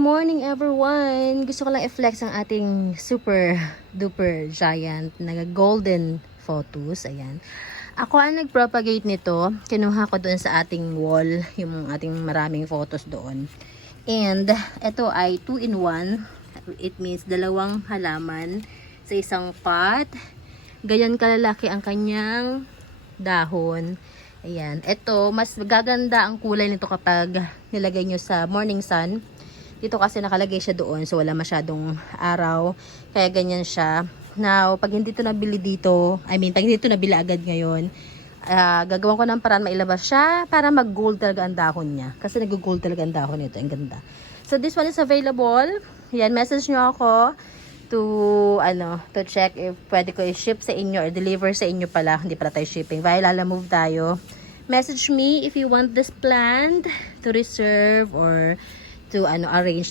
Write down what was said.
Morning everyone! Gusto ko lang i-flex ang ating super duper giant na golden photos. Ayan. Ako ang nag-propagate nito. Kinuha ko doon sa ating wall, yung ating maraming photos doon. And ito ay 2-in-1. It means dalawang halaman sa isang pot. Ganyan kalalaki ang kanyang dahon. Ayan. Ito, mas gaganda ang kulay nito kapag nilagay nyo sa morning sun. Dito kasi nakalagay siya doon, so wala masyadong araw. Kaya ganyan siya. Now, pag hindi ito nabili dito, pag hindi ito nabili agad ngayon, gagawin ko ng paraan mailabas siya para mag-gold talaga ang dahon niya. Kasi nag-gold talaga ang dahon nito. Ang ganda. So, this one is available. Yan, message nyo ako to check if pwede ko i-ship sa inyo or deliver sa inyo pala. Hindi pala tayo shipping. Via Lalamove tayo. Message me if you want this plant to reserve or to arrange